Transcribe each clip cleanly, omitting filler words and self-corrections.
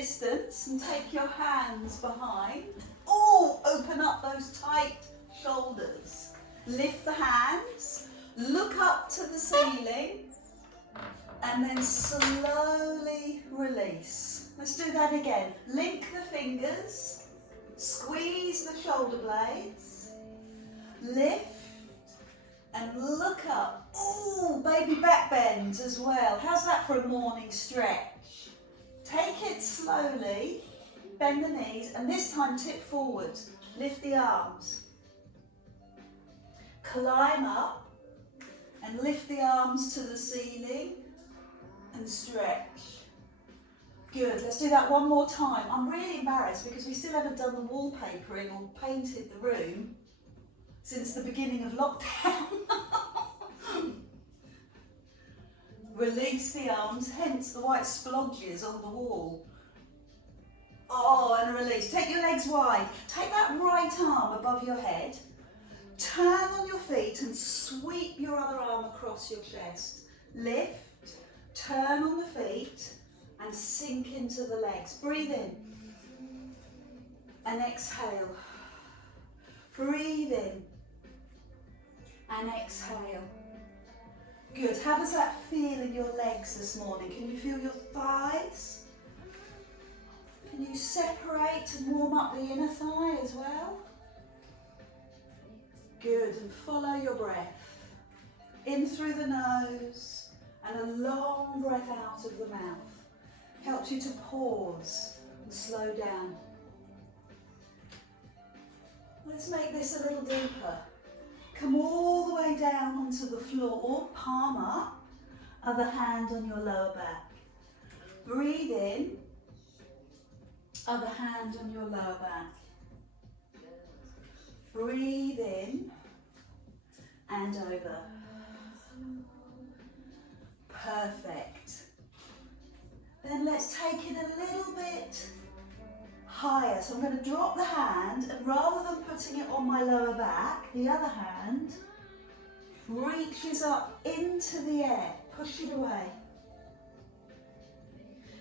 distance and take your hands behind. Oh, open up those tight shoulders. Lift the hands, look up to the ceiling, and then slowly release. Let's do that again. Link the fingers, squeeze the shoulder blades, lift, and look up. Oh, baby back bends as well. How's that for a morning stretch? Take it slowly, bend the knees, and this time tip forward. Lift the arms. Climb up and lift the arms to the ceiling and stretch. Good, let's do that one more time. I'm really embarrassed because we still haven't done the wallpapering or painted the room since the beginning of lockdown. Release the arms, hence the white splodges on the wall. Oh, and release. Take your legs wide. Take that right arm above your head. Turn on your feet and sweep your other arm across your chest. Lift, turn on the feet and sink into the legs. Breathe in and exhale. Breathe in and exhale. Good. How does that feel in your legs this morning? Can you feel your thighs? Can you separate and warm up the inner thigh as well? Good, and follow your breath. In through the nose and a long breath out of the mouth. Helps you to pause and slow down. Let's make this a little deeper. Come all the way down onto the floor, palm up, other hand on your lower back. Breathe in, other hand on your lower back. Breathe in and over. Perfect. Then let's take it a little bit higher. So I'm going to drop the hand, and rather than putting it on my lower back, the other hand reaches up into the air. Push it away.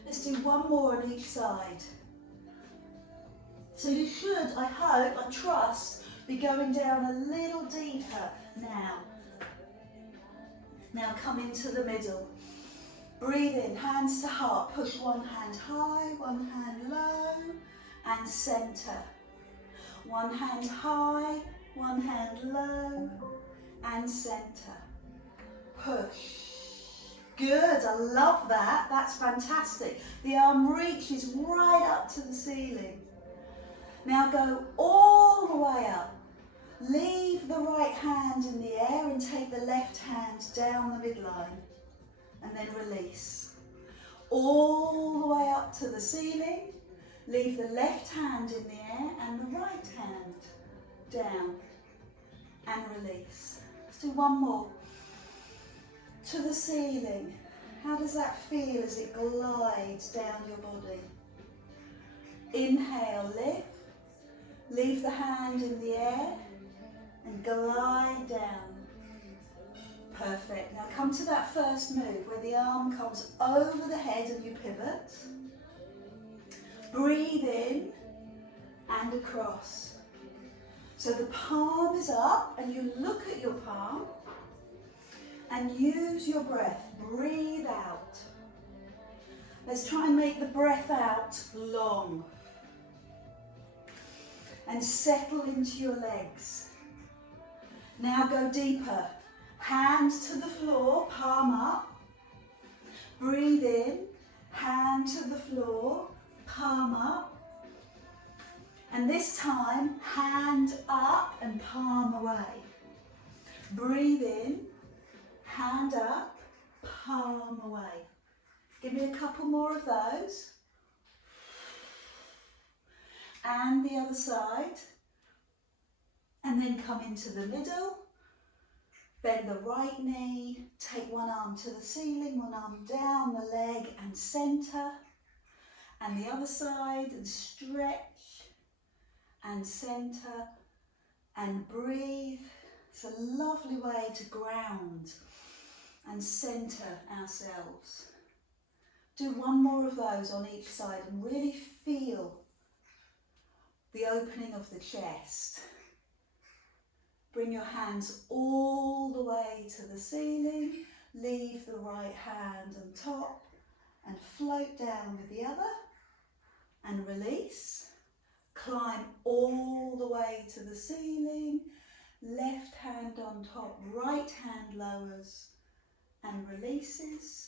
Let's do one more on each side. So you should, I hope, I trust, be going down a little deeper now. Now come into the middle. Breathe in, hands to heart. Push one hand high, one hand low, and centre. One hand high, one hand low, and centre. Push. Good, I love that. That's fantastic. The arm reaches right up to the ceiling. Now go all the way up. Leave the right hand in the air and take the left hand down the midline. And then release. All the way up to the ceiling. Leave the left hand in the air and the right hand down. And release. Let's do one more. To the ceiling. How does that feel as it glides down your body? Inhale, lift. Leave the hand in the air and glide down. Perfect. Now come to that first move where the arm comes over the head and you pivot. Breathe in and across. So the palm is up and you look at your palm and use your breath. Breathe out. Let's try and make the breath out long. And settle into your legs. Now go deeper. Hands to the floor, palm up. Breathe in, hand to the floor, palm up. And this time, hand up and palm away. Breathe in, hand up, palm away. Give me a couple more of those. And the other side. And then come into the middle. Bend the right knee, take one arm to the ceiling, one arm down the leg and centre. And the other side, and stretch and centre and breathe. It's a lovely way to ground and centre ourselves. Do one more of those on each side and really feel the opening of the chest. Bring your hands all the way to the ceiling. Leave the right hand on top and float down with the other and release. Climb all the way to the ceiling. Left hand on top, right hand lowers and releases.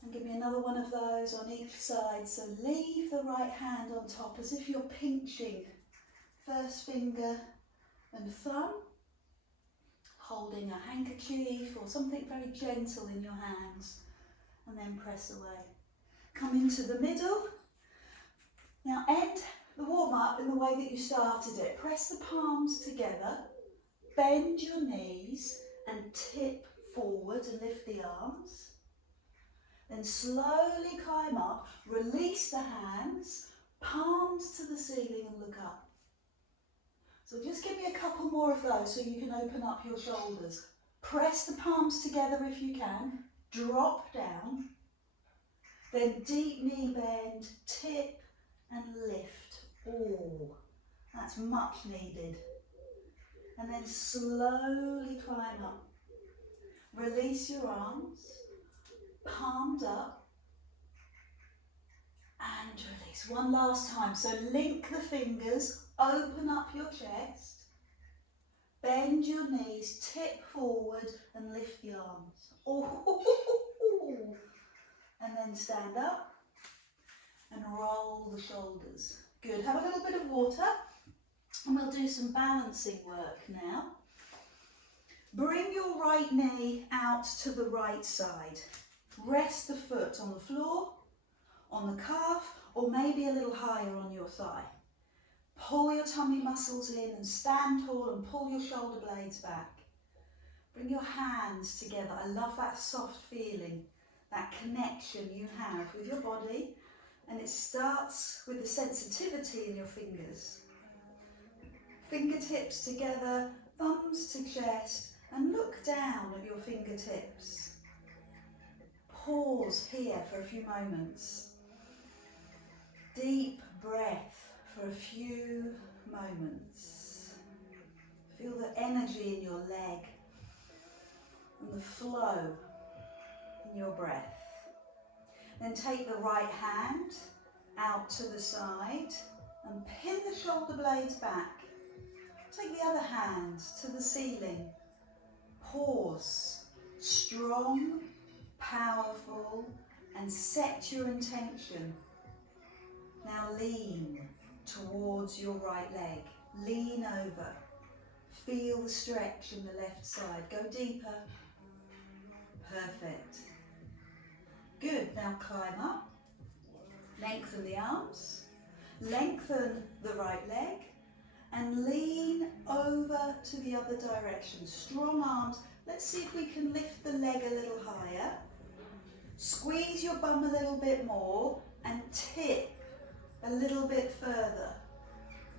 And give me another one of those on each side. So leave the right hand on top as if you're pinching first finger and thumb, holding a handkerchief or something very gentle in your hands, and then press away. Come into the middle. Now end the warm-up in the way that you started it. Press the palms together, bend your knees and tip forward and lift the arms. Then slowly climb up, release the hands, palms to the ceiling and look up. So just give me a couple more of those so you can open up your shoulders. Press the palms together if you can, drop down, then deep knee bend, tip and lift. Oh, that's much needed. And then slowly climb up. Release your arms. Palmed up and release. One last time. So link the fingers, open up your chest, bend your knees, tip forward and lift the arms. Oh. And then stand up and roll the shoulders. Good. Have a little bit of water and we'll do some balancing work now. Bring your right knee out to the right side. Rest the foot on the floor, on the calf, or maybe a little higher on your thigh. Pull your tummy muscles in and stand tall and pull your shoulder blades back. Bring your hands together. I love that soft feeling, that connection you have with your body, and it starts with the sensitivity in your fingers. Fingertips together, thumbs to chest, and look down at your fingertips. Pause here for a few moments. Deep breath for a few moments. Feel the energy in your leg and the flow in your breath. Then take the right hand out to the side and pin the shoulder blades back. Take the other hand to the ceiling. Pause. Strong, powerful, and set your intention. Now lean towards your right leg. Lean over. Feel the stretch in the left side. Go deeper. Perfect. Good. Now climb up. Lengthen the arms. Lengthen the right leg. And lean over to the other direction. Strong arms. Let's see if we can lift the leg a little higher. Squeeze your bum a little bit more and tip a little bit further.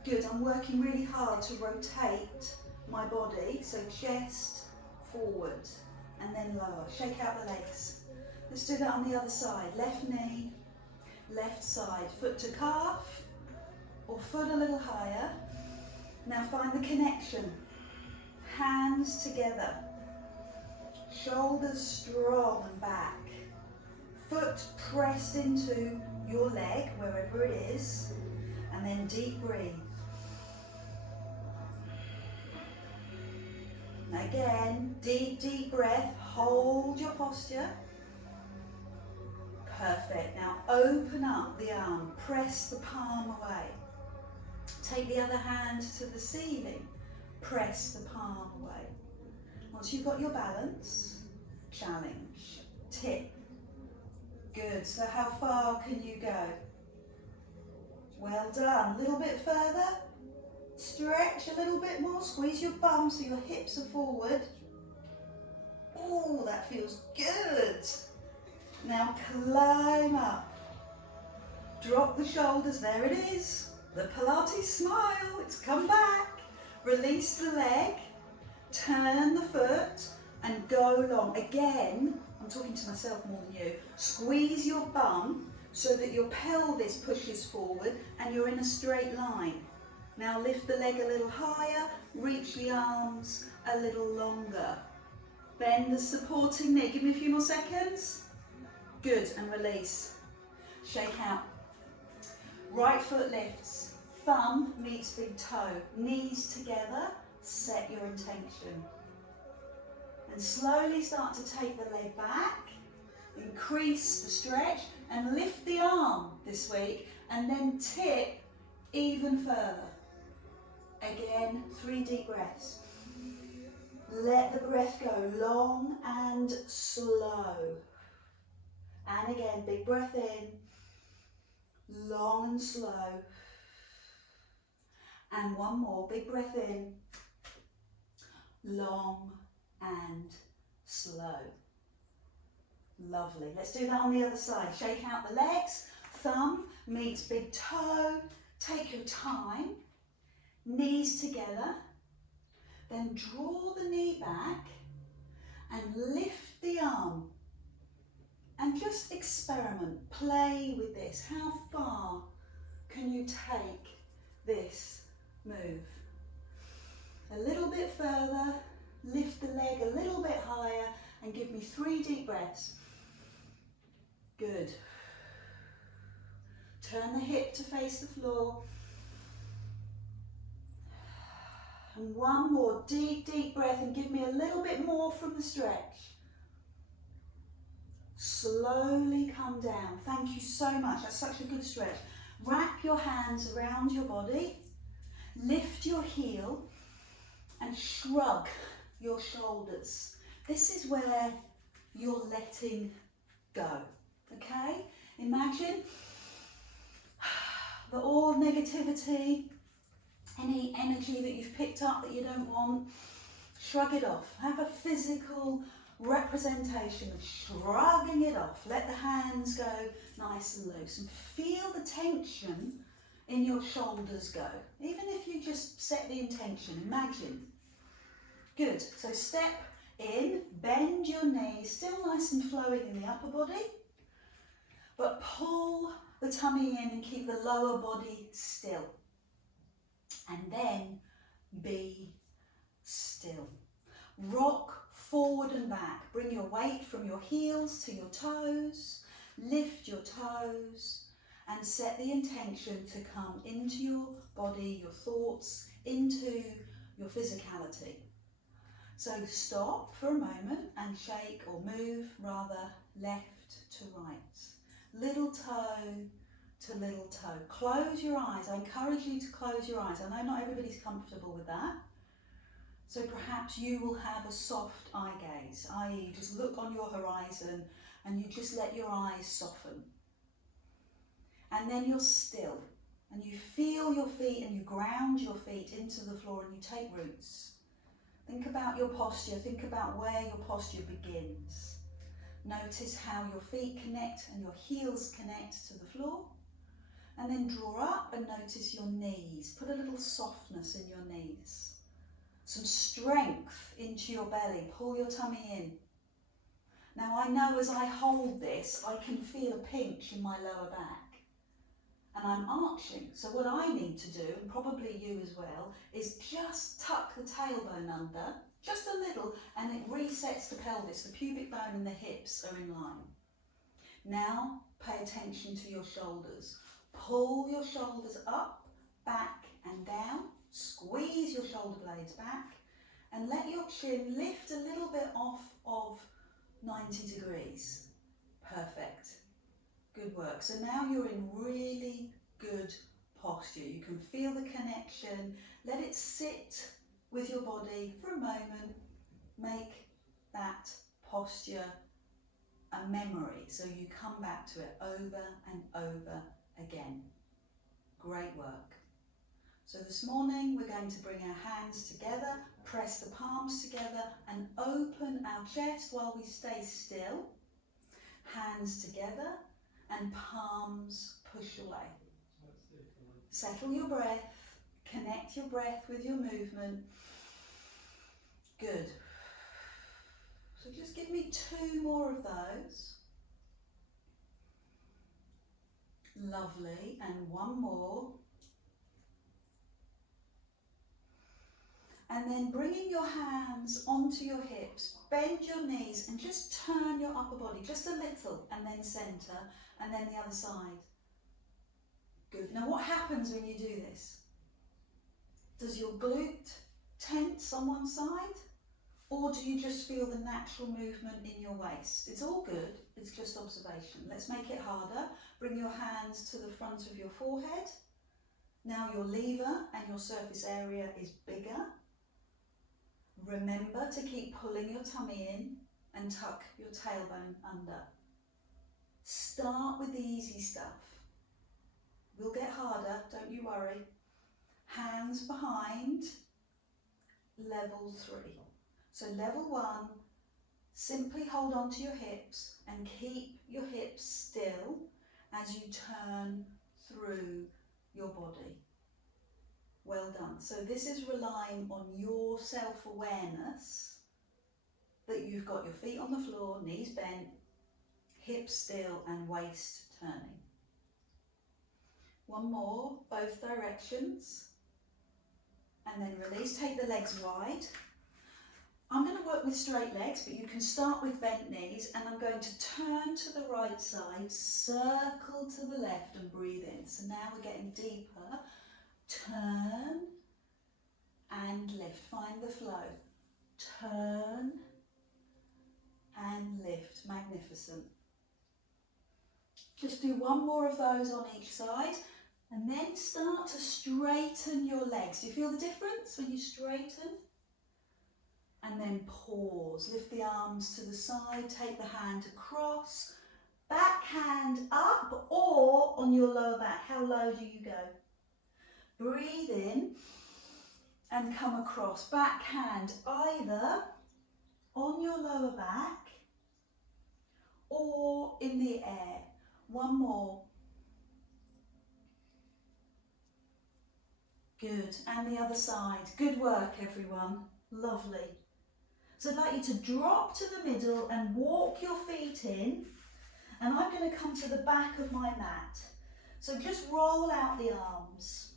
Good, I'm working really hard to rotate my body, so chest forward and then lower. Shake out the legs. Let's do that on the other side. Left knee, left side, foot to calf or foot a little higher. Now find the connection. Hands together, shoulders strong and back. Foot pressed into your leg, wherever it is, and then deep breathe. Again, deep breath, hold your posture. Perfect. Now open up the arm, press the palm away. Take the other hand to the ceiling, press the palm away. Once you've got your balance, challenge, tip. Good, so how far can you go? Well done, a little bit further. Stretch a little bit more, squeeze your bum so your hips are forward. Oh, that feels good. Now climb up. Drop the shoulders, there it is. The Pilates smile, it's come back. Release the leg, turn the foot and go long. Again, I'm talking to myself more than you. Squeeze your bum so that your pelvis pushes forward and you're in a straight line. Now lift the leg a little higher, reach the arms a little longer. Bend the supporting knee. Give me a few more seconds. Good, and release. Shake out. Right foot lifts. Thumb meets big toe. Knees together. Set your intention. And slowly start to take the leg back. Increase the stretch and lift the arm this week and then tip even further. Again, 3 deep breaths. Let the breath go long and slow. And again, big breath in, long and slow. And one more, big breath in, long and slow. Lovely. Let's do that on the other side. Shake out the legs, thumb meets big toe. Take your time, knees together. Then draw the knee back and lift the arm. And just experiment, play with this. How far can you take this move? A little bit further, lift the leg a little bit higher and give me 3 deep breaths. Good. Turn the hip to face the floor. And one more deep breath and give me a little bit more from the stretch. Slowly come down. Thank you so much. That's such a good stretch. Wrap your hands around your body. Lift your heel and shrug your shoulders. This is where you're letting go. Okay? Imagine that all negativity, any energy that you've picked up that you don't want, shrug it off. Have a physical representation of shrugging it off. Let the hands go nice and loose and feel the tension in your shoulders go. Even if you just set the intention, imagine. Good. So step in, bend your knees, still nice and flowing in the upper body, but pull the tummy in and keep the lower body still. And then be still. Rock forward and back. Bring your weight from your heels to your toes. Lift your toes and set the intention to come into your body, your thoughts, into your physicality. So stop for a moment and shake or move rather left to right. Little toe to little toe. Close your eyes. I encourage you to close your eyes. I know not everybody's comfortable with that. So perhaps you will have a soft eye gaze, i.e. you just look on your horizon and you just let your eyes soften. And then you're still and you feel your feet and you ground your feet into the floor and you take roots. Think about your posture. Think about where your posture begins. Notice how your feet connect and your heels connect to the floor. And then draw up and notice your knees. Put a little softness in your knees. Some strength into your belly. Pull your tummy in. Now I know as I hold this, I can feel a pinch in my lower back. And I'm arching. So what I need to do, and probably you as well, is just tuck the tailbone under, just a little, and it resets the pelvis. The pubic bone and the hips are in line. Now pay attention to your shoulders. Pull your shoulders up, back and down. Squeeze your shoulder blades back and let your chin lift a little bit off of 90 degrees. Perfect. Good work. So now you're in really good posture. You can feel the connection. Let it sit with your body for a moment. Make that posture a memory so you come back to it over and over again. Great work. So this morning we're going to bring our hands together, press the palms together and open our chest while we stay still. Hands together and palms push away. Settle your breath, connect your breath with your movement. Good. So just give me 2 more of those. Lovely, and 1 more. And then bringing your hands onto your hips, bend your knees and just turn your upper body just a little, and then centre, and then the other side. Good. Now what happens when you do this? Does your glute tense on one side? Or do you just feel the natural movement in your waist? It's all good, it's just observation. Let's make it harder. Bring your hands to the front of your forehead. Now your lever and your surface area is bigger. Remember to keep pulling your tummy in and tuck your tailbone under. Start with the easy stuff. We'll get harder, don't you worry. Hands behind, level 3. So level 1, simply hold on to your hips and keep your hips still as you turn through your body. Well done. So this is relying on your self-awareness that you've got your feet on the floor, knees bent, hips still and waist turning. 1 more, both directions. And then release, take the legs wide. I'm going to work with straight legs, but you can start with bent knees, and I'm going to turn to the right side, circle to the left and breathe in. So now we're getting deeper. Turn and lift, find the flow. Turn and lift, magnificent. Just do 1 more of those on each side, and then start to straighten your legs. Do you feel the difference when you straighten? And then pause, lift the arms to the side, take the hand across, back hand up or on your lower back. How low do you go? Breathe in and come across, back hand either on your lower back or in the air. 1 more. Good, and the other side. Good work, everyone. Lovely. So I'd like you to drop to the middle and walk your feet in, and I'm going to come to the back of my mat. So just roll out the arms.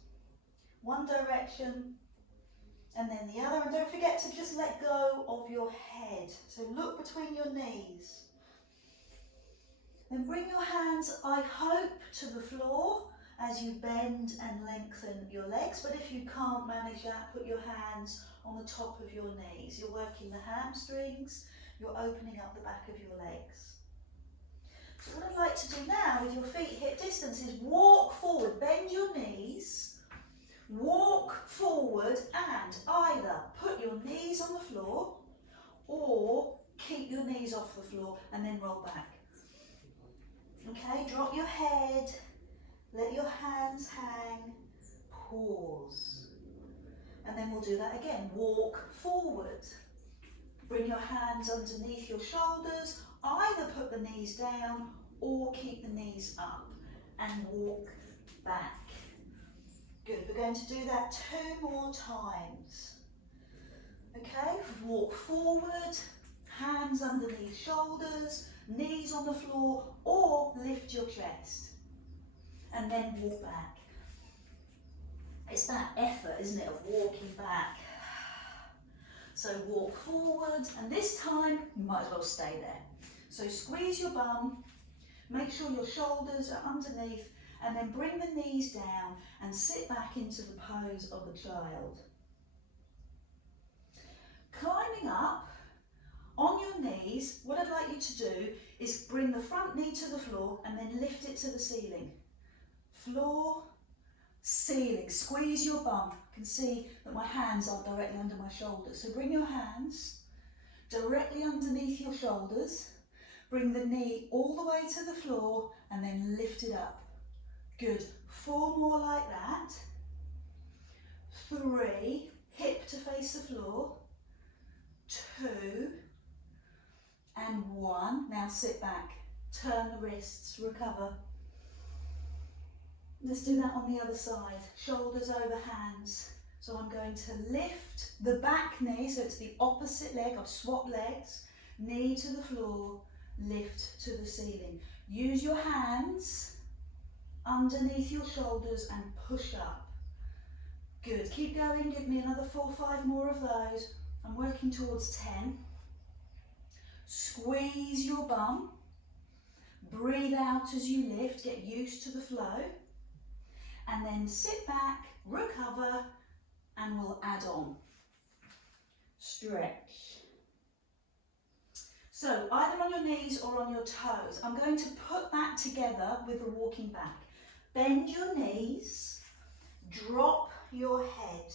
1 direction and then the other, and don't forget to just let go of your head. So look between your knees. Then bring your hands, I hope, to the floor as you bend and lengthen your legs, but if you can't manage that, put your hands on the top of your knees. You're working the hamstrings, you're opening up the back of your legs. So what I'd like to do now with your feet hip distance is walk forward, bend your knees, walk forward and either put your knees on the floor or keep your knees off the floor and then roll back. Okay, drop your head, let your hands hang, pause. And then we'll do that again. Walk forward. Bring your hands underneath your shoulders. Either put the knees down or keep the knees up. And walk back. Good. We're going to do that 2 more times. Okay. Walk forward. Hands underneath shoulders. Knees on the floor. Or lift your chest. And then walk back. It's that effort, isn't it, of walking back. So walk forward, and this time you might as well stay there. So squeeze your bum, make sure your shoulders are underneath, and then bring the knees down and sit back into the pose of a child. Climbing up on your knees, what I'd like you to do is bring the front knee to the floor and then lift it to the ceiling. Floor, ceiling, squeeze your bum. You can see that my hands aren't directly under my shoulders. So bring your hands directly underneath your shoulders. Bring the knee all the way to the floor and then lift it up. Good. 4 more like that. 3, hip to face the floor. 2 and 1. Now sit back. Turn the wrists, recover. Let's do that on the other side. Shoulders over hands. So I'm going to lift the back knee, so it's the opposite leg. I've swapped legs. knee to the floor, lift to the ceiling. Use your hands underneath your shoulders and push up. Good, keep going, give me another 4 or 5 more of those. I'm working towards 10. Squeeze your bum. Breathe out as you lift, get used to the flow. And then sit back, recover, and we'll add on. Stretch. So either on your knees or on your toes. I'm going to put that together with the walking back. Bend your knees, drop your head.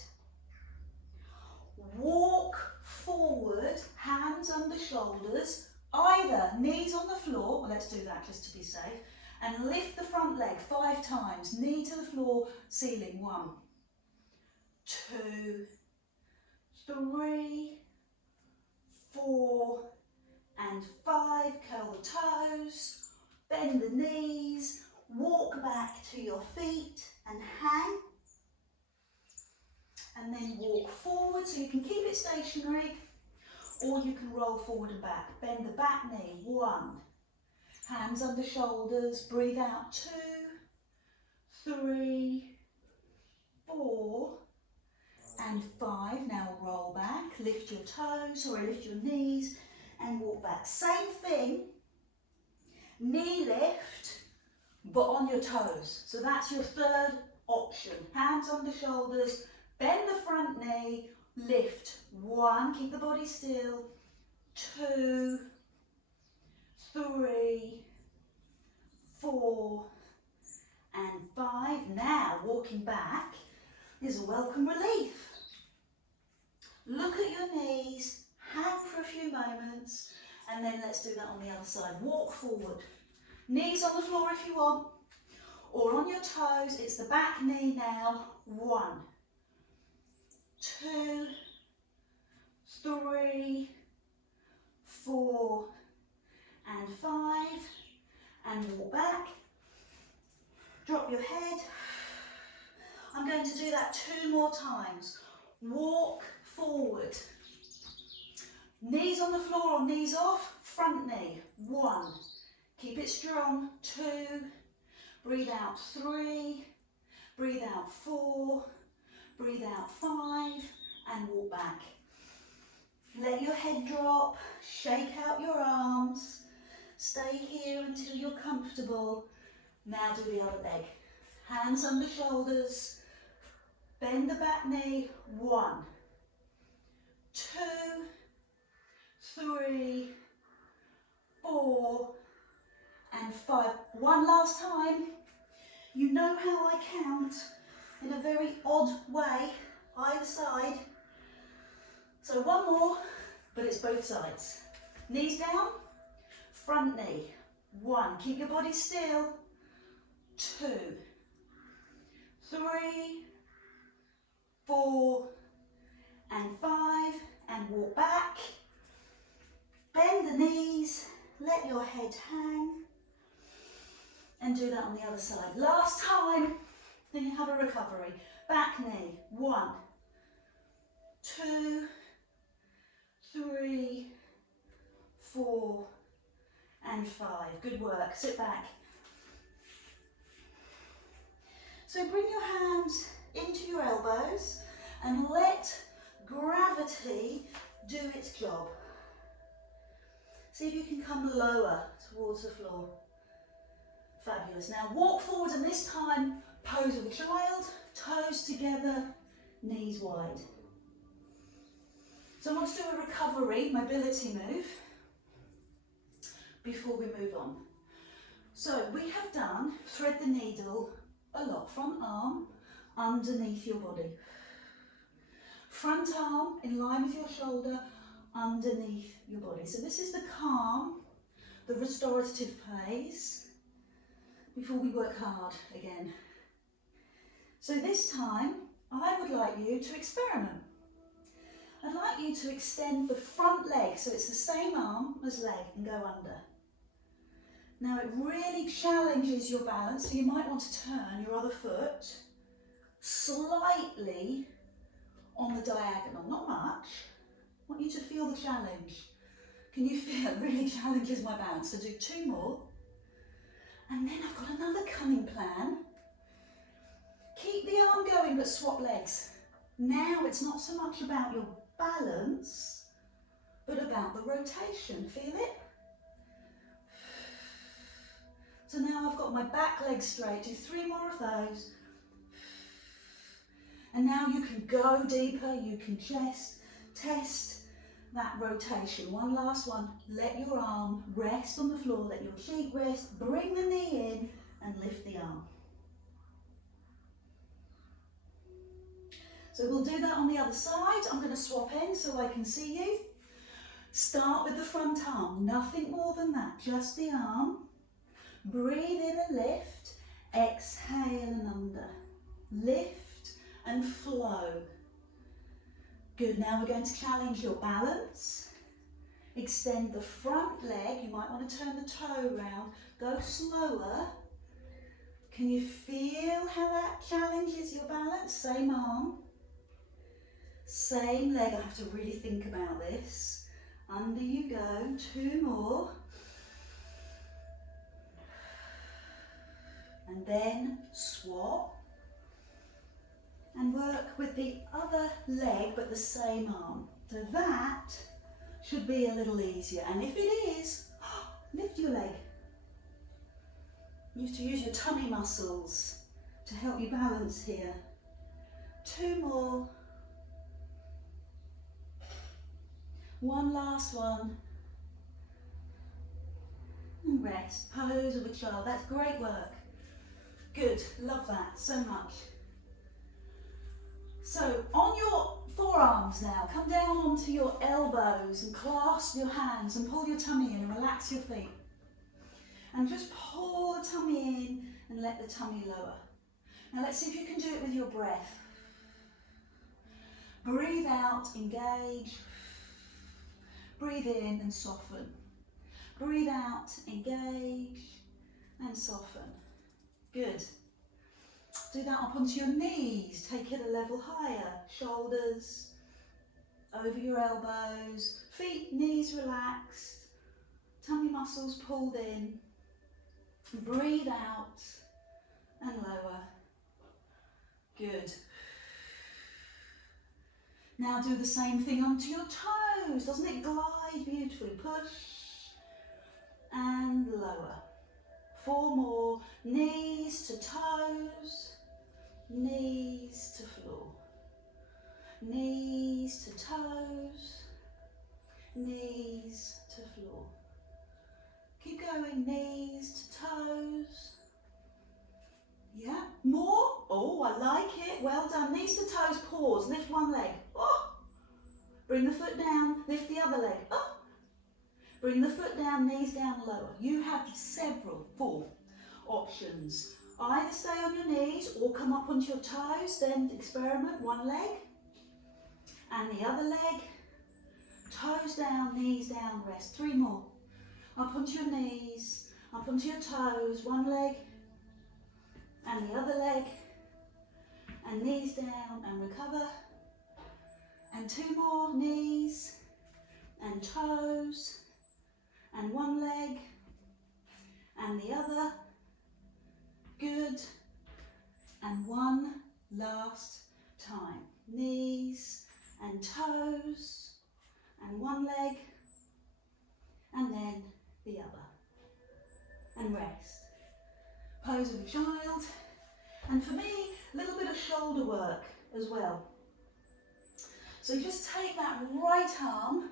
Walk forward, hands under shoulders, either knees on the floor, well, let's do that just to be safe, and lift the front leg 5 times, knee to the floor, ceiling. 1, 2, 3, 4, and 5. Curl the toes, bend the knees, walk back to your feet and hang. And then walk forward, so you can keep it stationary, or you can roll forward and back. Bend the back knee. 1. Hands under shoulders, breathe out. 2, 3, 4, and 5. Now roll back, lift your toes, or lift your knees, and walk back. Same thing, knee lift, but on your toes. So that's your third option. Hands under shoulders, bend the front knee, lift. 1, keep the body still. 2, 3, 4, and 5. Now, walking back is a welcome relief. Look at your knees, hang for a few moments, and then let's do that on the other side. Walk forward. Knees on the floor if you want, or on your toes. It's the back knee now. 1, 2, 3, 4, and 5, and walk back. Drop your head. I'm going to do that 2 more times. Walk forward. Knees on the floor or knees off. Front knee. 1. Keep it strong. 2. Breathe out. 3. Breathe out. 4. Breathe out. 5. And walk back. Let your head drop. Shake out your arms. Stay here until you're comfortable. Now do the other leg. Hands under shoulders. Bend the back knee. 1, 2, 3, 4, and 5. One last time. You know how I count in a very odd way, either side. So 1 more, but it's both sides. Knees down, front knee. 1, keep your body still. 2, 3, 4, and 5, and walk back. Bend the knees, let your head hang, and do that on the other side. Last time, then you have a recovery. Back knee. 1, 2, 3, 4, and 5. Good work. Sit back. So bring your hands into your elbows and let gravity do its job. See if you can come lower towards the floor. Fabulous. Now walk forward, and this time pose with a child, toes together, knees wide. So I want to do a recovery mobility move before we move on. So we have done thread the needle a lot. Front arm underneath your body. Front arm in line with your shoulder underneath your body. So this is the calm, the restorative phase before we work hard again. So this time I would like you to experiment. I'd like you to extend the front leg, so it's the same arm as leg, and go under. Now it really challenges your balance, so you might want to turn your other foot slightly on the diagonal, not much. I want you to feel the challenge. Can you feel it really challenges my balance? So do 2 more. And then I've got another cunning plan. Keep the arm going but swap legs. Now it's not so much about your balance, but about the rotation. Feel it? So now I've got my back leg straight. Do 3 more of those. And now you can go deeper. You can just test that rotation. One last one. Let your arm rest on the floor. Let your cheek rest. Bring the knee in and lift the arm. So we'll do that on the other side. I'm going to swap in so I can see you. Start with the front arm. Nothing more than that. Just the arm. Breathe in and lift. Exhale and under. Lift and flow. Good, now we're going to challenge your balance. Extend the front leg. You might want to turn the toe round. Go slower. Can you feel how that challenges your balance? Same arm. Same leg. I have to really think about this. Under you go. 2 more. And then swap. And work with the other leg but the same arm. So that should be a little easier. And if it is, lift your leg. You have to use your tummy muscles to help you balance here. 2 more. One last one. And rest. Pose of a child. That's great work. Good. Love that so much. So on your forearms now, come down onto your elbows and clasp your hands and pull your tummy in and relax your feet. And just pull the tummy in and let the tummy lower. Now let's see if you can do it with your breath. Breathe out, engage. Breathe in and soften. Breathe out, engage and soften. Good. Do that up onto your knees, take it a level higher, shoulders over your elbows, feet, knees relaxed, tummy muscles pulled in, breathe out and lower. Good. Now do the same thing onto your toes, doesn't it glide beautifully? Push and lower. 4 more, knees to toes, knees to floor, knees to toes, knees to floor. Keep going, knees to toes. Yeah, more. Oh, I like it. Well done. Knees to toes, pause, lift one leg. Oh. Bring the foot down, lift the other leg. Oh. Bring the foot down, knees down, lower. You have 4 options. Either stay on your knees or come up onto your toes, then experiment, one leg and the other leg. Toes down, knees down, rest. 3 more. Up onto your knees, up onto your toes, one leg and the other leg, and knees down and recover. And 2 more, knees and toes, and one leg and the other. Good. And one last time. Knees and toes and one leg and then the other. And rest. Pose of a child. And for me, a little bit of shoulder work as well. So you just take that right arm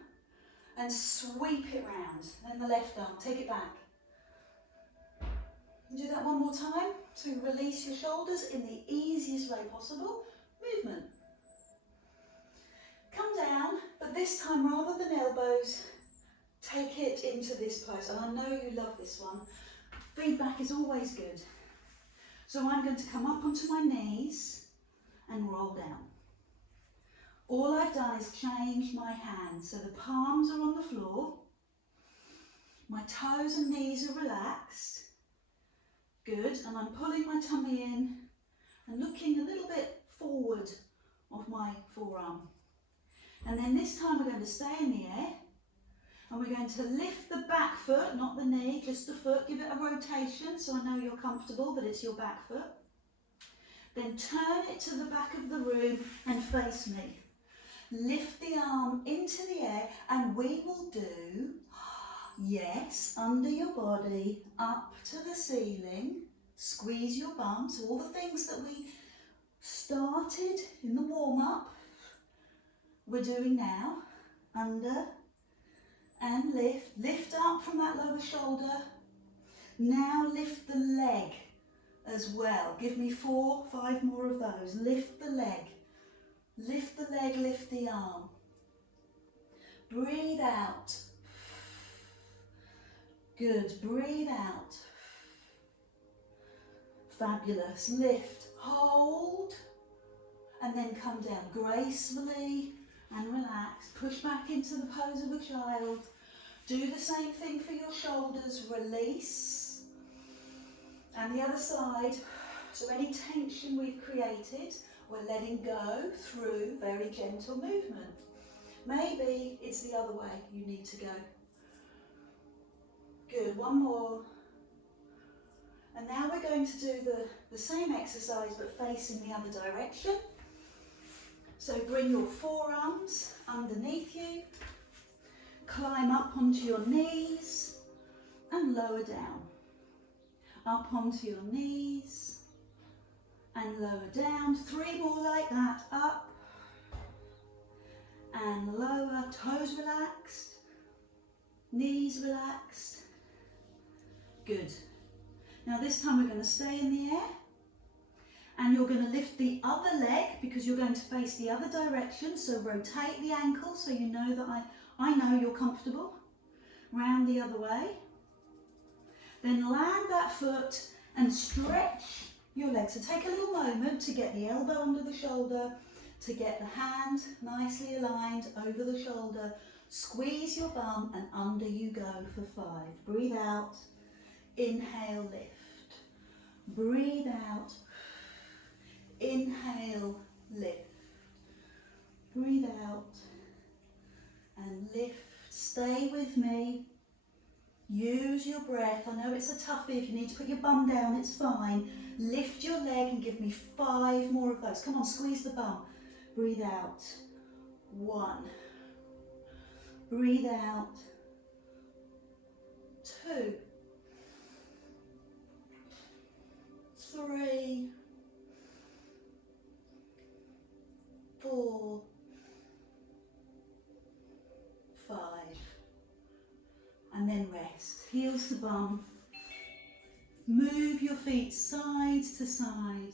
and sweep it round. Then the left arm, take it back. Do that one more time. So release your shoulders in the easiest way possible. Movement. Come down, but this time rather than elbows, take it into this pose. And I know you love this one. Feedback is always good. So I'm going to come up onto my knees and roll down. All I've done is change my hands. So the palms are on the floor. My toes and knees are relaxed. Good, and I'm pulling my tummy in and looking a little bit forward of my forearm. And then this time we're going to stay in the air And we're going to lift the back foot, not the knee, just the foot. Give it a rotation so I know you're comfortable, but it's your back foot. Then turn it to the back of the room and face me. Lift the arm into the air and we will do, yes, under your body, up to the ceiling. Squeeze your bum. So all the things that we started in the warm-up, we're doing now. Under and lift. Lift up from that lower shoulder. Now lift the leg as well. Give me 4, 5 more of those. Lift the leg. Lift the leg, lift the arm. Breathe out. Good. Breathe out. Fabulous. Lift. Hold. And then come down gracefully and relax. Push back into the pose of a child. Do the same thing for your shoulders. Release. And the other side. So any tension we've created, we're letting go through very gentle movement. Maybe it's the other way you need to go. Good, one more. And now we're going to do the same exercise but facing the other direction. So bring your forearms underneath you, climb up onto your knees and lower down. Up onto your knees and lower down. 3 more like that. Up and lower. Toes relaxed, knees relaxed. Good. Now this time we're going to stay in the air and you're going to lift the other leg because you're going to face the other direction. So rotate the ankle so you know that I know you're comfortable. Round the other way. Then land that foot and stretch your legs. So take a little moment to get the elbow under the shoulder, to get the hand nicely aligned over the shoulder. Squeeze your bum and under you go for 5. Breathe out. Inhale, lift. Breathe out. Inhale, lift. Breathe out and lift. Stay with me. Use your breath. I know it's a toughie. If you need to put your bum down, it's fine. Lift your leg and give me 5 more of those. Come on, squeeze the bum. Breathe out. 1. Breathe out. 2. 3. 4. 5. And then rest. Heels to bum. Move your feet side to side.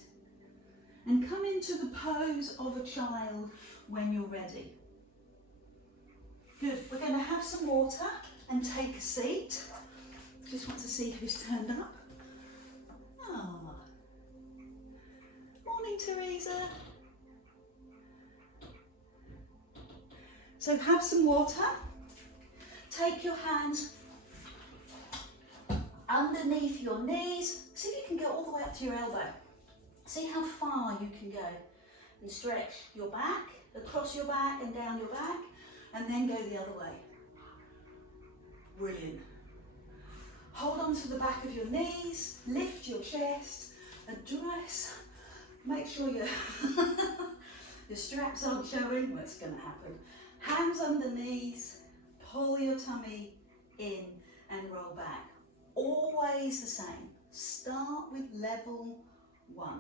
And come into the pose of a child when you're ready. Good. We're going to have some water and take a seat. Just want to see who's turned up. Ah. Morning, Teresa. So have some water. Take your hands underneath your knees. See if you can go all the way up to your elbow. See how far you can go. And stretch your back, across your back and down your back, and then go the other way. Brilliant. Hold on to the back of your knees, lift your chest, address. Make sure your straps aren't showing. What's going to happen? Hands under knees, pull your tummy in and roll back. Always the same. Start with level 1.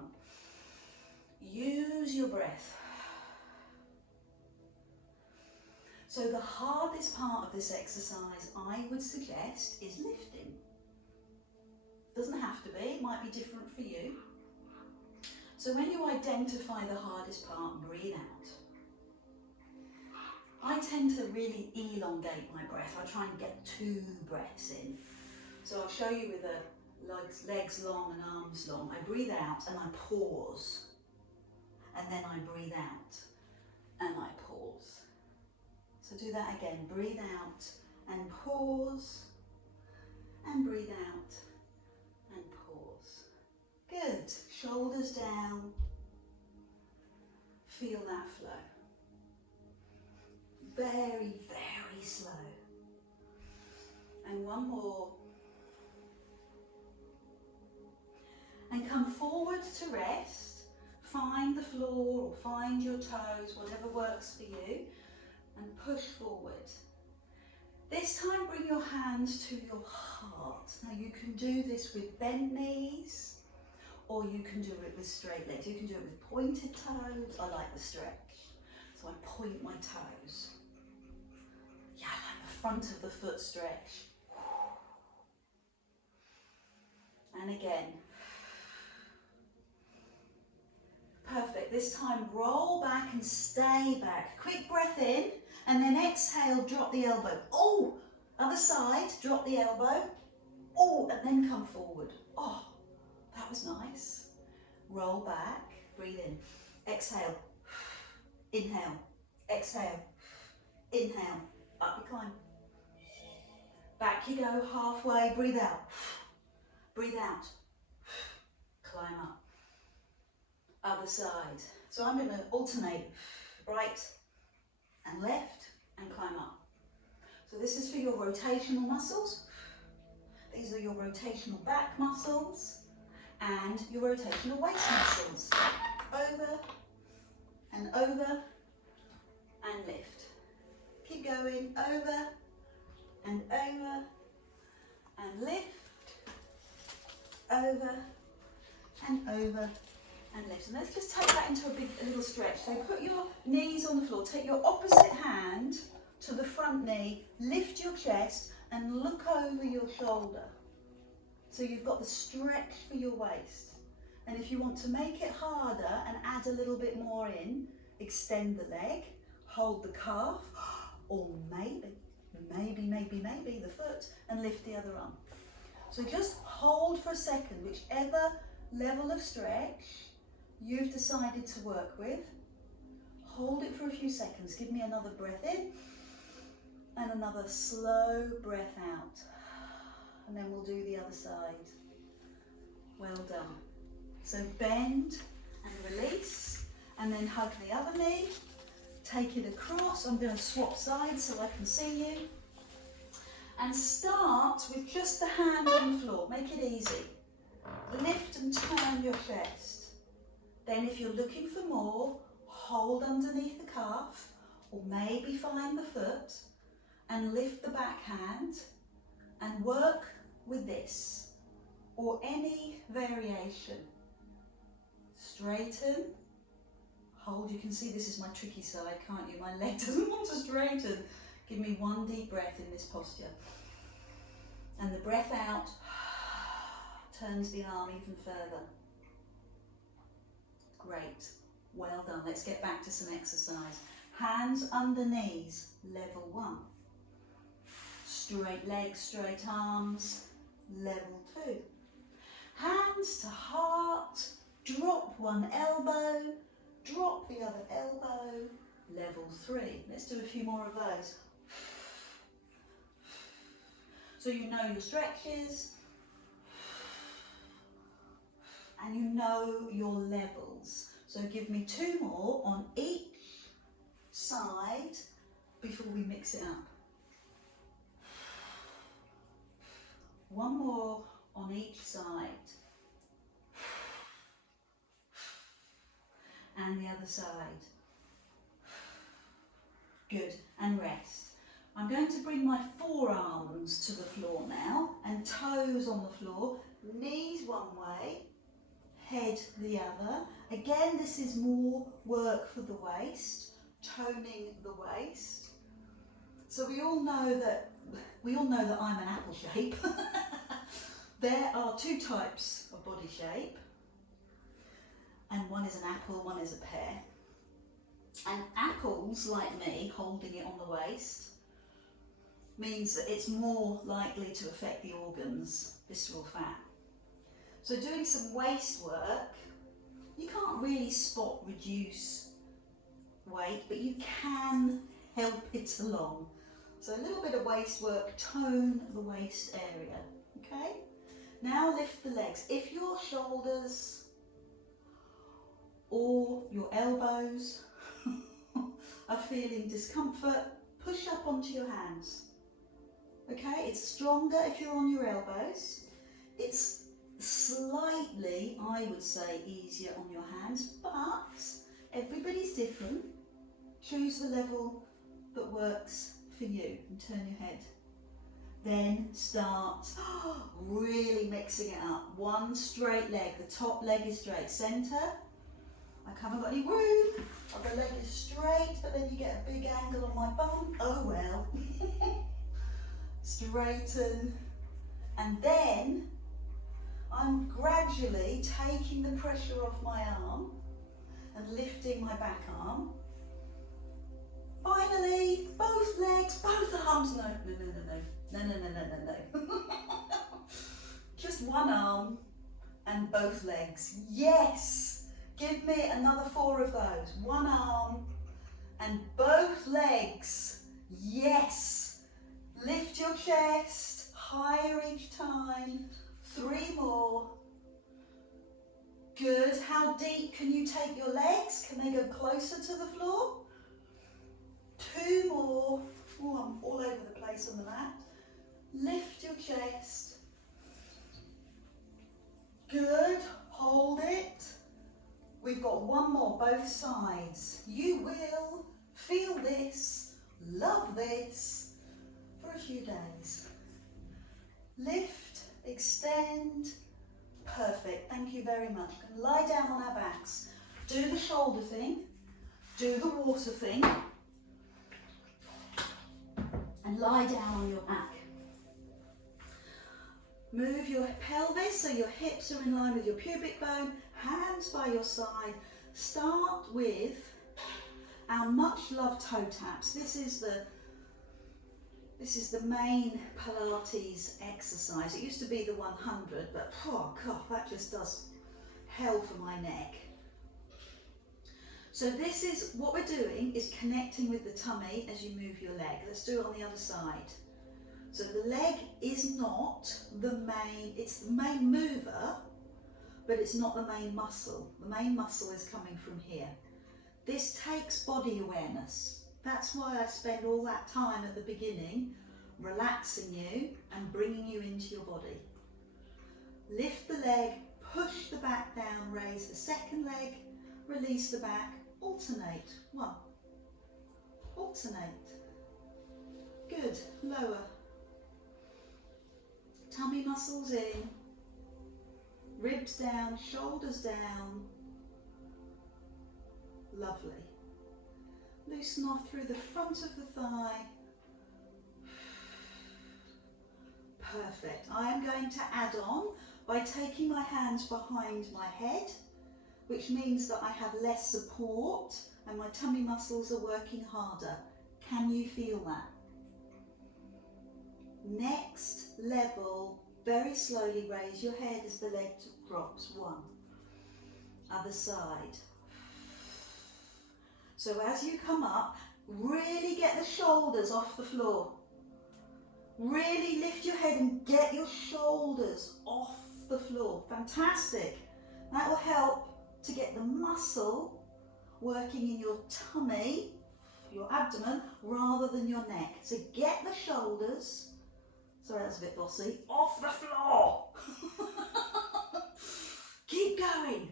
Use your breath. So the hardest part of this exercise, I would suggest, is lifting. Doesn't have to be, it might be different for you. So when you identify the hardest part, breathe out. I tend to really elongate my breath. I try and get 2 breaths in. So I'll show you with the legs long and arms long. I breathe out and I pause. And then I breathe out and I pause. So do that again. Breathe out and pause. And breathe out and pause. Good. Shoulders down. Feel that flow. Very, very slow. And one more. And come forward to rest. Find the floor or find your toes, whatever works for you, and push forward. This time bring your hands to your heart. Now you can do this with bent knees, or you can do it with straight legs. You can do it with pointed toes. I like the stretch, so I point my toes. Yeah, I like the front of the foot stretch. And again. Perfect. This time roll back and stay back. Quick breath in, and then exhale, drop the elbow. Oh, other side, drop the elbow. Oh, and then come forward. Oh, that was nice. Roll back, breathe in. Exhale, inhale, exhale, inhale. Up you climb. Back you go, halfway, breathe out. Breathe out. Climb up. Other side. So I'm going to alternate right and left and climb up. So this is for your rotational muscles. These are your rotational back muscles and your rotational waist muscles. Over and over and lift. Keep going, over and over and lift, over and over and lift. And let's just take that into a little stretch. So put your knees on the floor, take your opposite hand to the front knee, lift your chest and look over your shoulder. So you've got the stretch for your waist. And if you want to make it harder and add a little bit more in, extend the leg, hold the calf, or maybe the foot, and lift the other arm. So just hold for a second, whichever level of stretch you've decided to work with. Hold it for a few seconds. Give me another breath in and another slow breath out. And then we'll do the other side. Well done. So bend and release, and then hug the other knee. Take it across. I'm going to swap sides so I can see you. And start with just the hand on the floor. Make it easy. Lift and turn your chest. Then if you're looking for more, hold underneath the calf, or maybe find the foot and lift the back hand and work with this or any variation. Straighten, hold. You can see this is my tricky side, can't you? My leg doesn't want to straighten. Give me one deep breath in this posture. And the breath out turns the arm even further. Great, well done. Let's get back to some exercise. Hands under knees, level 1. Straight legs, straight arms, level 2. Hands to heart, drop one elbow, drop the other elbow, level 3. Let's do a few more of those. So you know your stretches and you know your levels. So give me 2 more on each side before we mix it up. 1 more on each side. And the other side. Good, and rest. I'm going to bring my forearms to the floor now, and toes on the floor, knees one way, head the other. Again, this is more work for the waist, toning the waist. So we all know that I'm an apple shape. There are 2 types of body shape, and one is an apple, one is a pear. And apples, like me, holding it on the waist, means that it's more likely to affect the organs, visceral fat. So doing some waist work, you can't really spot reduce weight, but you can help it along. So a little bit of waist work, tone the waist area, okay? Now lift the legs. If your shoulders or your elbows are feeling discomfort, push up onto your hands. Okay, it's stronger if you're on your elbows. It's slightly, I would say, easier on your hands, but everybody's different. Choose the level that works for you and turn your head. Then start really mixing it up. One straight leg, the top leg is straight. Centre, I haven't got any room. Other leg is straight, but then you get a big angle on my bum. Oh well. Straighten. And then I'm gradually taking the pressure off my arm and lifting my back arm. Finally, both legs, both arms. No. Just one arm and both legs. Yes. Give me another 4 of those. One arm and both legs. Yes. Lift your chest higher each time. 3 more. Good. How deep can you take your legs? Can they go closer to the floor? 2 more. Oh, I'm all over the place on the mat. Lift your chest. Good. Hold it. We've got 1 more, both sides. You will feel this, love this for a few days. Lift, extend. Perfect. Thank you very much. We can lie down on our backs. Do the shoulder thing. Do the water thing. And lie down on your back. Move your pelvis so your hips are in line with your pubic bone, hands by your side. Start with our much loved toe taps. This is the main Pilates exercise. It used to be the 100, but oh God, that just does hell for my neck. So this is what we're doing, is connecting with the tummy as you move your leg. Let's do it on the other side. So the leg is not the main, it's the main mover, but it's not the main muscle. The main muscle is coming from here. This takes body awareness. That's why I spend all that time at the beginning relaxing you and bringing you into your body. Lift the leg, push the back down, raise the second leg, release the back, alternate. 1, alternate. Good, lower. Tummy muscles in, ribs down, shoulders down. Lovely. Loosen off through the front of the thigh. Perfect. I am going to add on by taking my hands behind my head, which means that I have less support and my tummy muscles are working harder. Can you feel that? Next level, very slowly raise your head as the leg drops. 1. Other side. So as you come up, really get the shoulders off the floor. Really lift your head and get your shoulders off the floor. Fantastic. That will help to get the muscle working in your tummy, your abdomen, rather than your neck. So get the shoulders, sorry that's a bit bossy, off the floor. Keep going.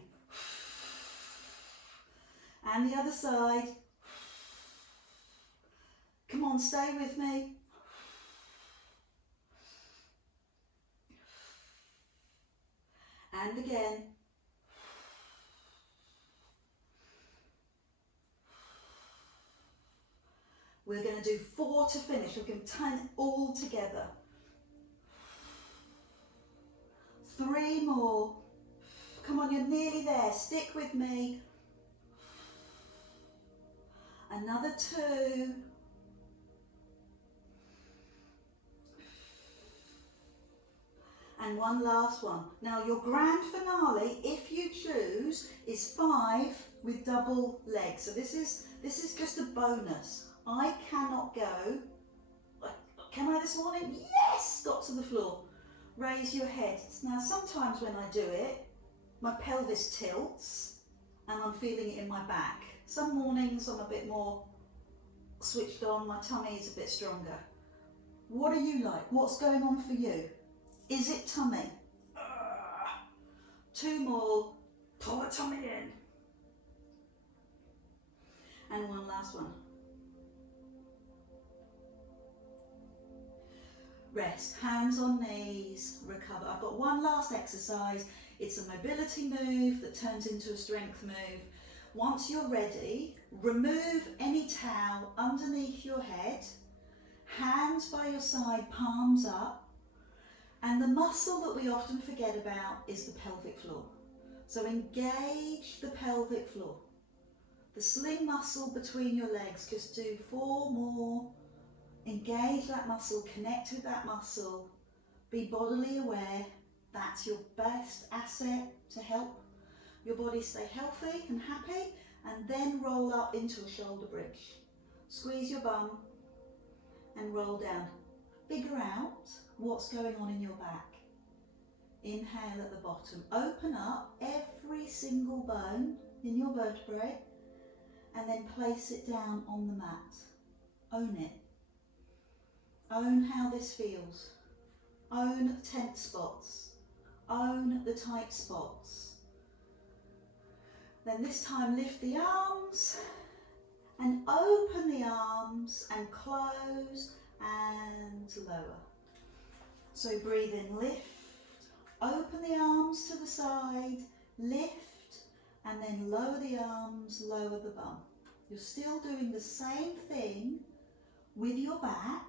And the other side. Come on, stay with me. And again. We're going to do 4 to finish. We're going to turn it all together. 3 more. Come on, you're nearly there. Stick with me. Another 2. And one last one. Now your grand finale, if you choose, is 5 with double legs. So this is just a bonus. I cannot go. Can I this morning? Yes! Got to the floor. Raise your head. Now sometimes when I do it, my pelvis tilts and I'm feeling it in my back. Some mornings I'm a bit more switched on, my tummy is a bit stronger. What are you like? What's going on for you? Is it tummy? 2 more. Pull the tummy in. And one last one. Rest, hands on knees, recover. I've got one last exercise. It's a mobility move that turns into a strength move. Once you're ready, remove any towel underneath your head, hands by your side, palms up, and the muscle that we often forget about is the pelvic floor. So engage the pelvic floor. The sling muscle between your legs, just do 4 more. Engage that muscle, connect with that muscle, be bodily aware. That's your best asset to help your body stay healthy and happy, and then roll up into a shoulder bridge. Squeeze your bum and roll down. Figure out what's going on in your back. Inhale at the bottom. Open up every single bone in your vertebrae and then place it down on the mat. Own it. Own how this feels. Own the tense spots. Own the tight spots. Then this time lift the arms and open the arms and close and lower. So breathe in, lift, open the arms to the side, lift, and then lower the arms, lower the bum. You're still doing the same thing with your back.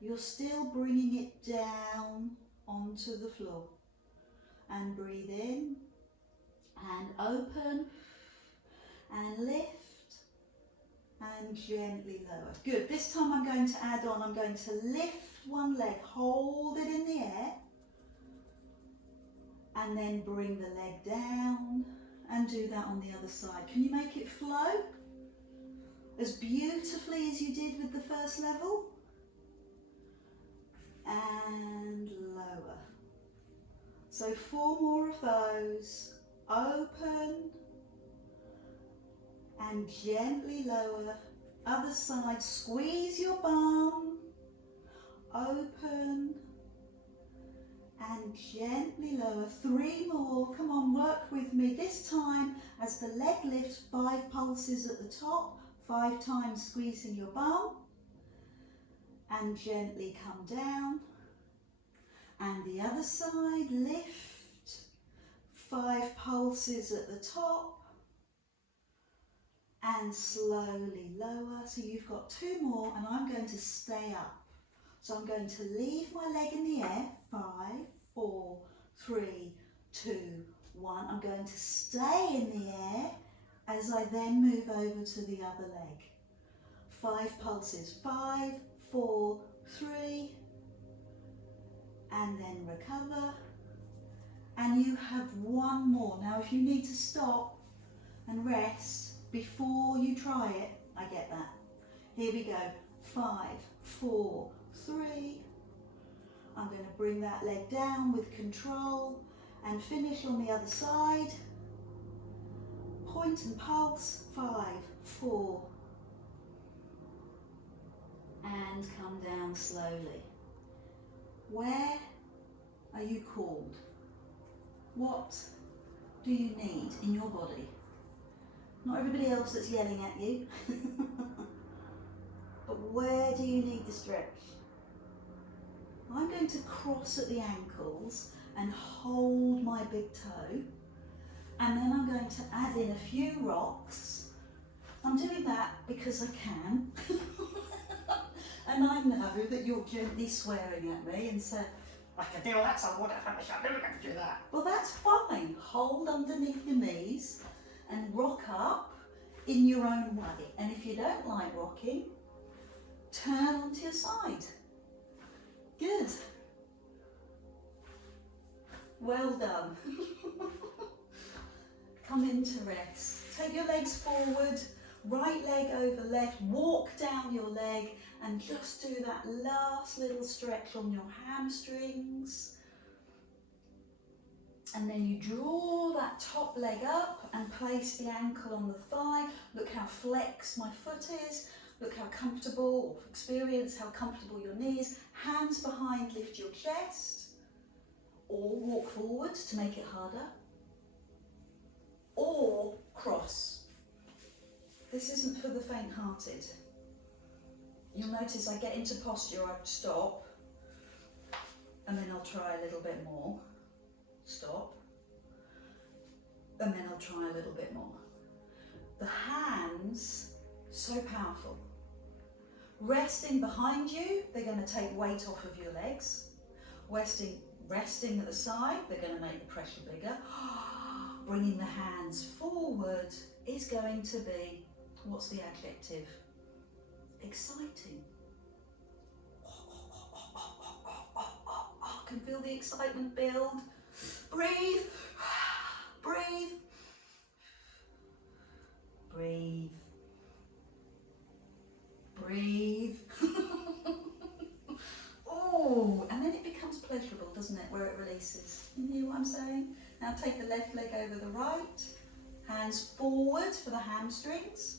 You're still bringing it down onto the floor. And breathe in, and open, and lift, and gently lower. Good, this time I'm going to add on, I'm going to lift one leg, hold it in the air, and then bring the leg down, and do that on the other side. Can you make it flow as beautifully as you did with the first level? And lower. So 4 more of those. Open and gently lower. Other side, squeeze your bum. Open and gently lower. 3 more. Come on, work with me. This time, as the leg lifts, 5 pulses at the top, 5 times squeezing your bum. And gently come down. And the other side, lift, 5 pulses at the top, and slowly lower. So you've got 2 more, and I'm going to stay up. So I'm going to leave my leg in the air, 5, 4, 3, 2, 1. I'm going to stay in the air as I then move over to the other leg. 5 pulses, 5, 4, 3, and then recover. And you have 1 more. Now if you need to stop and rest before you try it, I get that. Here we go. 5, 4, 3. I'm going to bring that leg down with control and finish on the other side. Point and pulse. 5, 4. And come down slowly. Where are you called? What do you need in your body? Not everybody else that's yelling at you. But where do you need the stretch? I'm going to cross at the ankles and hold my big toe. And then I'm going to add in a few rocks. I'm doing that because I can. And I know that you're gently swearing at me and say, like Adele, that's a water finish, I'm never going to do that. Well, that's fine. Hold underneath your knees and rock up in your own way. And if you don't like rocking, turn onto your side. Good. Well done. Come into rest. Take your legs forward, right leg over left, walk down your leg and just do that last little stretch on your hamstrings. And then you draw that top leg up and place the ankle on the thigh. Look how flexed my foot is. Look how comfortable, or experience how comfortable your knees. Hands behind, lift your chest. Or walk forward to make it harder. Or cross. This isn't for the faint-hearted. You'll notice I get into posture, I stop, and then I'll try a little bit more. Stop. And then I'll try a little bit more. The hands, so powerful. Resting behind you, they're going to take weight off of your legs. Resting at the side, they're going to make the pressure bigger. Bringing the hands forward is going to be, what's the adjective? Exciting. I can feel the excitement build. Breathe. Breathe. Breathe. Breathe. Oh, and then it becomes pleasurable, doesn't it, where it releases. You hear what I'm saying? Now take the left leg over the right. Hands forward for the hamstrings.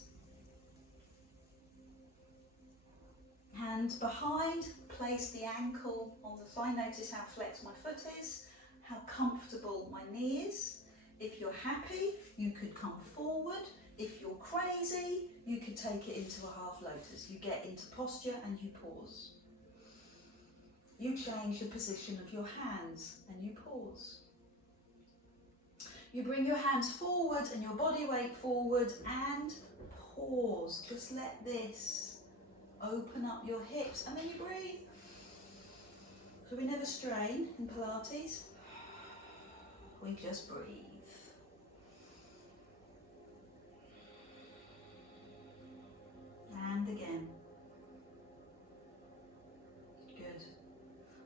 Hand behind, place the ankle on the thigh. Notice how flexed my foot is, how comfortable my knee is. If you're happy, you could come forward. If you're crazy, you could take it into a half lotus. You get into posture and you pause. You change the position of your hands and you pause. You bring your hands forward and your body weight forward and pause. Just let this open up your hips and then you breathe. So we never strain in Pilates. We just breathe. And again. Good.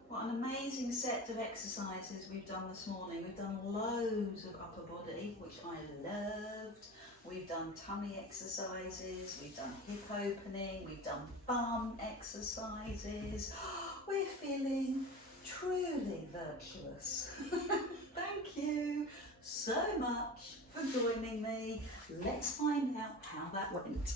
What an amazing set of exercises we've done this morning. We've done loads of upper body, which I loved. We've done tummy exercises, we've done hip opening, we've done bum exercises. We're feeling truly virtuous. Thank you so much for joining me. Let's find out how that went.